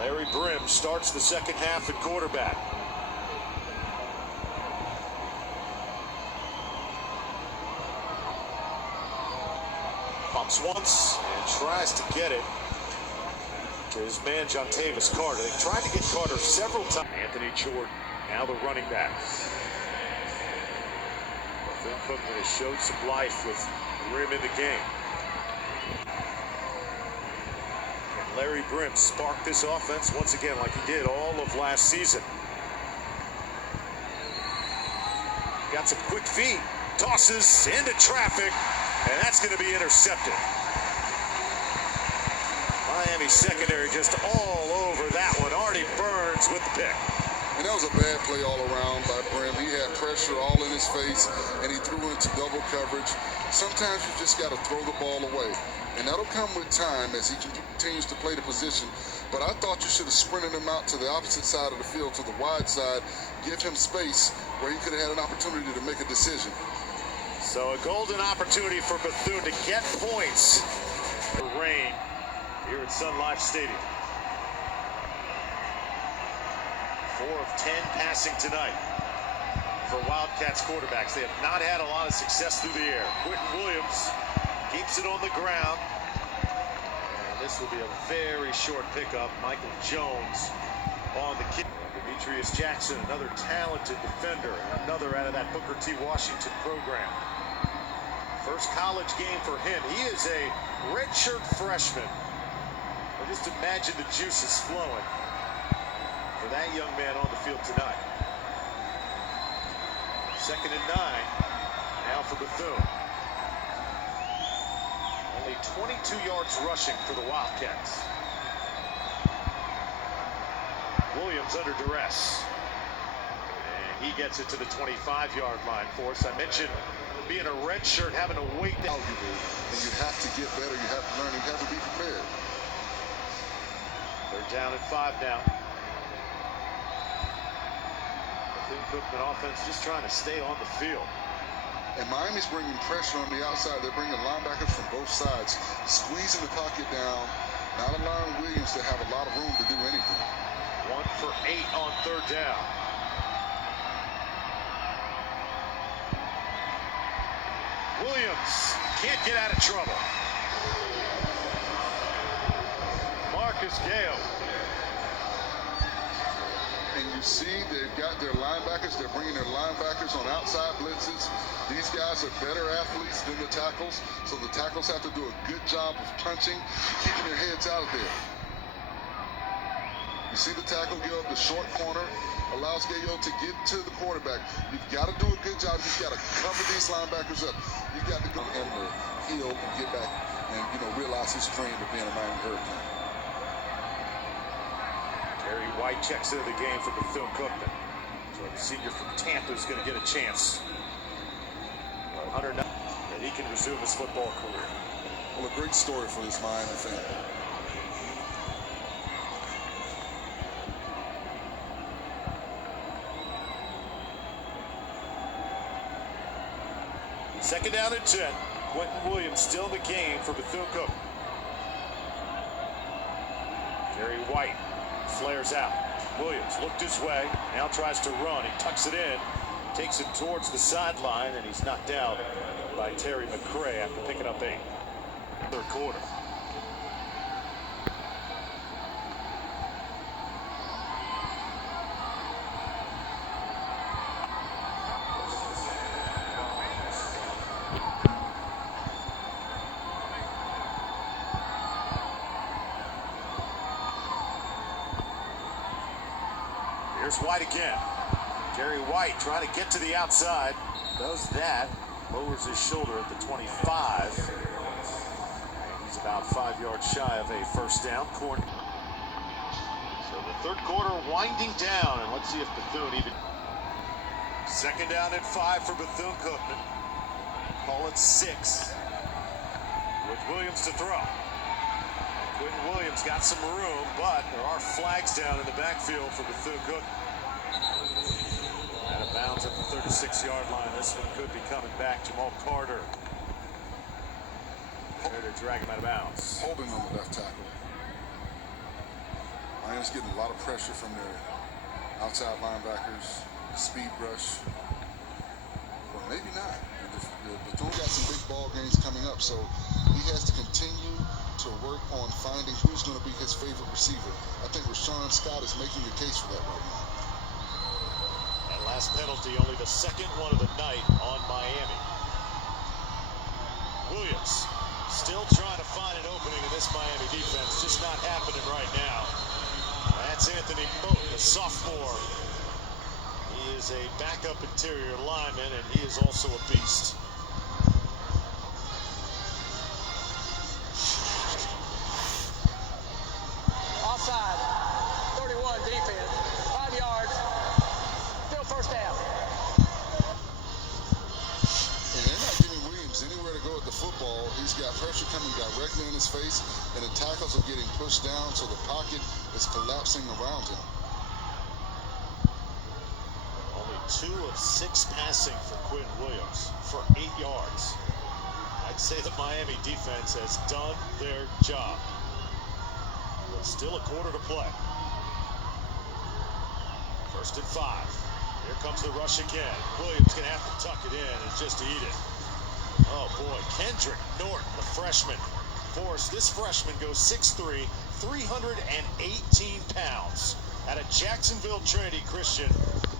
Larry Brim starts the second half at quarterback. Pumps once and tries to get it to his man Jontavis Carter. They've tried to get Carter several times. Anthony Jordan, now the running back. Bethune-Cookman has showed some life with Brim in the game. And Larry Brim sparked this offense once again like he did all of last season. Got some quick feet, tosses into traffic, and that's going to be intercepted. Miami secondary just all over that one. Artie Burns with the pick. And that was a bad play all around by Brim. He had pressure all in his face, and he threw into double coverage. Sometimes you just got to throw the ball away, and that'll come with time as he continues to play the position. But I thought you should have sprinted him out to the opposite side of the field, to the wide side, give him space where he could have had an opportunity to make a decision. So a golden opportunity for Bethune to get points. The rain here at Sun Life Stadium. 4 of 10 passing tonight for Wildcats quarterbacks. They have not had a lot of success through the air. Quentin Williams keeps it on the ground. And this will be a very short pickup. Michael Jones on the kick. Demetrius Jackson, another talented defender, and another out of that Booker T. Washington program. First college game for him. He is a redshirt freshman. Well, just imagine the juices flowing for that young man on the field tonight. 2nd and 9 now for Bethune. Only 22 yards rushing for the Wildcats. Williams under duress, and he gets it to the 25-yard line for us. I mentioned being a red shirt, having to wait. And you have to get better. You have to learn. You have to be prepared. They're down at 5 now. Cookman offense just trying to stay on the field. And Miami's bringing pressure on the outside. They're bringing linebackers from both sides, squeezing the pocket down, not allowing Williams to have a lot of room to do anything. 1 for 8 on 3rd down. Williams can't get out of trouble. Marcus Gale. And you see they've got their linebackers. They're bringing their linebackers on outside blitzes. These guys are better athletes than the tackles, so the tackles have to do a good job of punching, keeping their heads out of there. You see the tackle give up the short corner, allows Gayo to get to the quarterback. You've got to do a good job. You've got to cover these linebackers up. You've got to go in the field and get back and, realize his dream of being a Miami Hurricane. Terry White checks into the game for Bethune-Cookman. So the senior from Tampa is going to get a chance. 109, that he can resume his football career. Well, a great story for this Miami family. Second down and 10. Quentin Williams still in the game for Bethune-Cookman. Terry White flares out. Williams looked his way, now tries to run. He tucks it in, takes it towards the sideline, and he's knocked out by Terry McCray after picking up 8. 3rd quarter. Here's White again. Jerry White trying to get to the outside. Does that. Lowers his shoulder at the 25. And he's about 5 yards shy of a first down. Corner. So the 3rd quarter winding down. And let's see if Bethune even. 2nd down and 5 for Bethune-Cookman. Call it 6. With Williams to throw. Quentin Williams got some room, but there are flags down in the backfield for Bethune-Cookman. Out of bounds at the 36-yard line. This one could be coming back. Jamal Carter. There to drag him out of bounds. Holding on the left tackle. Miami's getting a lot of pressure from their outside linebackers, speed rush, or maybe not. Bethune got some big ball games coming up, so he has to continue to work on finding who's going to be his favorite receiver. I think Rashawn Scott is making the case for that right now. That last penalty, only the second one of the night on Miami. Williams still trying to find an opening in this Miami defense, just not happening right now. That's Anthony Moat, the sophomore. He is a backup interior lineman, and he is also a beast. Offside, 31 defense, 5 yards, still first down. And they're not giving Williams anywhere to go with the football. He's got pressure coming directly in his face, and the tackles are getting pushed down, so the pocket is collapsing around him. Only 2 of 6 passing for Quinn Williams for 8 yards. I'd say the Miami defense has done their job. But still a quarter to play. 1st and 5. Here comes the rush again. Williams gonna have to tuck it in and just eat it. Oh boy, Kendrick Norton, the freshman. This freshman goes 6'3", 318 pounds. Out of Jacksonville Trinity Christian,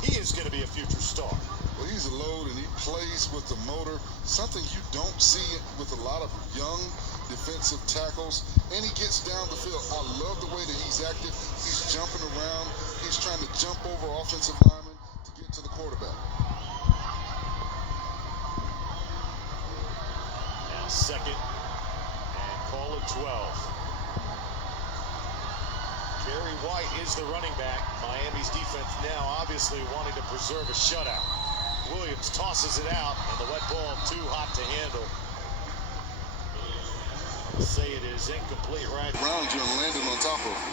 he is going to be a future star. Well, he's a load, and he plays with the motor, something you don't see with a lot of young defensive tackles, and he gets down the field. I love the way that he's active. He's jumping around. He's trying to jump over offensive linemen to get to the quarterback. Now 2nd, and call it 12. Kerry White is the running back. Miami's defense now obviously wanting to preserve a shutout. Williams tosses it out, and the wet ball too hot to handle. I'll say it is incomplete right Around you and landing on top of him.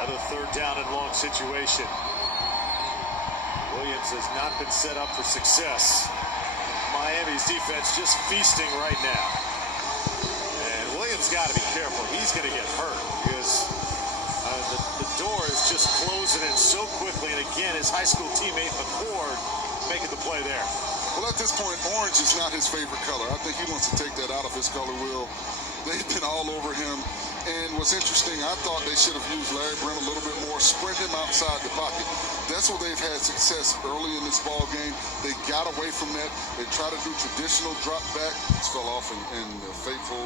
Another 3rd down and long situation. Williams has not been set up for success. Miami's defense just feasting right now. And Williams got to be careful. He's going to get hurt because the door is just closing in so quickly. And again, his high school teammate McCord making the play there. Well, at this point, orange is not his favorite color. I think he wants to take that out of his color wheel. They've been all over him. And what's interesting, I thought they should have used Larry Brent a little bit more, sprint him outside the pocket. That's where they've had success early in this ball game. They got away from that. They tried to do traditional drop back. It fell off, and the faithful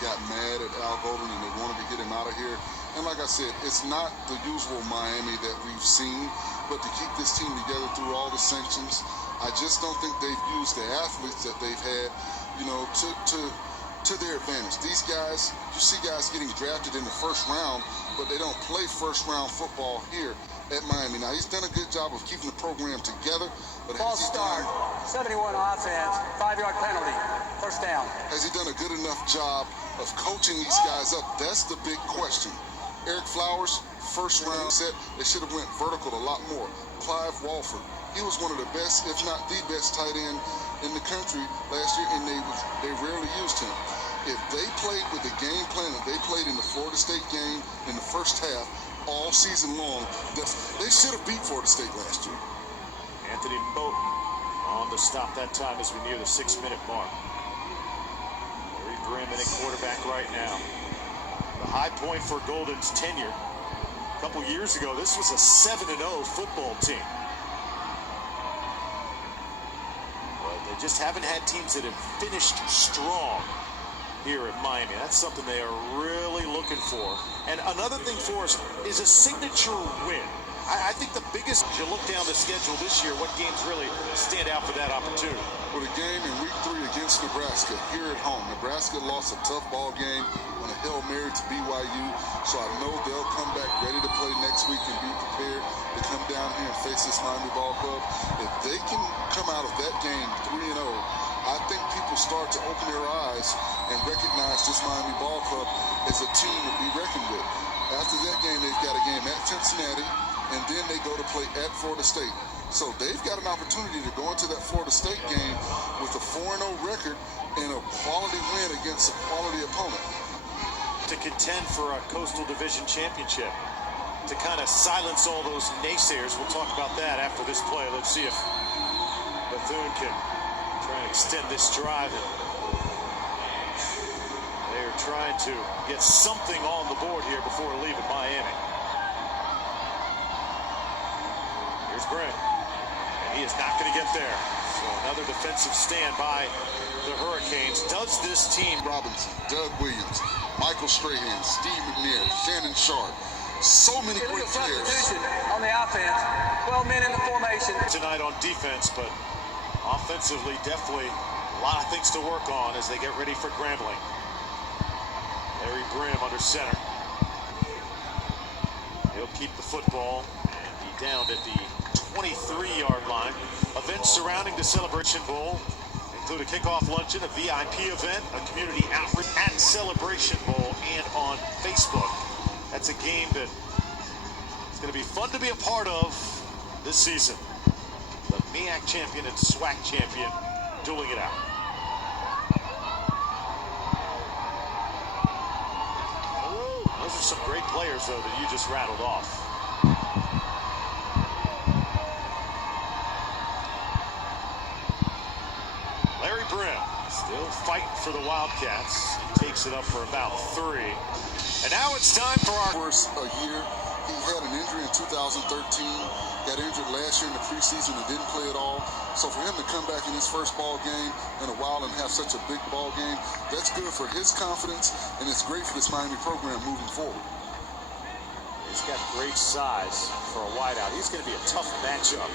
got mad at Al Golden, and they wanted to get him out of here. And like I said, it's not the usual Miami that we've seen, but to keep this team together through all the sanctions, I just don't think they've used the athletes that they've had, to their advantage. These guys, you see guys getting drafted in the 1st round, but they don't play 1st round football here at Miami. Now, he's done a good job of keeping the program together, but False start, 71 offense, 5-yard penalty, 1st down. Has he done a good enough job of coaching these guys up? That's the big question. Eric Flowers, 1st round set, they should have went vertical a lot more. Clive Walford, he was one of the best, if not the best tight end in the country last year, and they rarely used him. If they played with the game plan that they played in the Florida State game in the 1st half all season long, they should have beat Florida State last year. Anthony Moat on the stop that time as we near the 6-minute mark. Very grim at quarterback right now. The high point for Golden's tenure. A couple years ago, this was a 7-0 football team. But they just haven't had teams that have finished strong here at Miami. That's something they are really looking for. And another thing for us is a signature win. I think the biggest, as you look down the schedule this year, what games really stand out for that opportunity? With a game in week 3 against Nebraska here at home. Nebraska lost a tough ball game on a Hail Mary to BYU, so I know they'll come back ready to play next week and be prepared to come down here and face this Miami Ball Club. If they can come out of that game 3-0, I think people start to open their eyes and recognize this Miami Ball Club as a team to be reckoned with. After that game, they've got a game at Cincinnati, and then they go to play at Florida State. So they've got an opportunity to go into that Florida State game with a 4-0 record and a quality win against a quality opponent. to contend for a Coastal Division championship, to kind of silence all those naysayers. We'll talk about that after this play. Let's see if Bethune can try and extend this drive. They're trying to get something on the board here before leaving Miami. Here's Brent. And he is not going to get there. So another defensive stand by the Hurricanes. Does this team... Robinson, Doug Williams, Michael Strahan, Steve McNair, Shannon Sharp. So many great players. On the offense, 12 men in the formation. Tonight on defense, but offensively, definitely a lot of things to work on as they get ready for Grambling. Larry Brim under center. He'll keep the football and be down at the 23-yard line. Events surrounding the Celebration Bowl include a kickoff luncheon, a VIP event, a community outreach at Celebration Bowl, and on Facebook. That's a game that it's going to be fun to be a part of this season. The MEAC champion and SWAC champion dueling it out. Those are some great players, though, that you just rattled off. Larry Brim still fighting for the Wildcats. He takes it up for about 3. And now it's time for our First a year. He had an injury in 2013. Got injured last year in the preseason and didn't play at all. So for him to come back in his first ball game in a while and have such a big ball game, that's good for his confidence, and it's great for this Miami program moving forward. He's got great size for a wideout. He's going to be a tough matchup.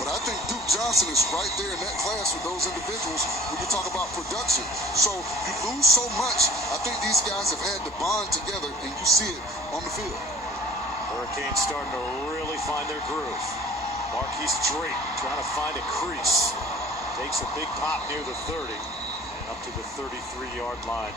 But I think Duke Johnson is right there in that class with those individuals when you talk about production. So you lose so much. I think these guys have had to bond together, and you see it on the field. Hurricanes starting to really find their groove. Marquise Drake trying to find a crease. Takes a big pop near the 30 and up to the 33-yard line.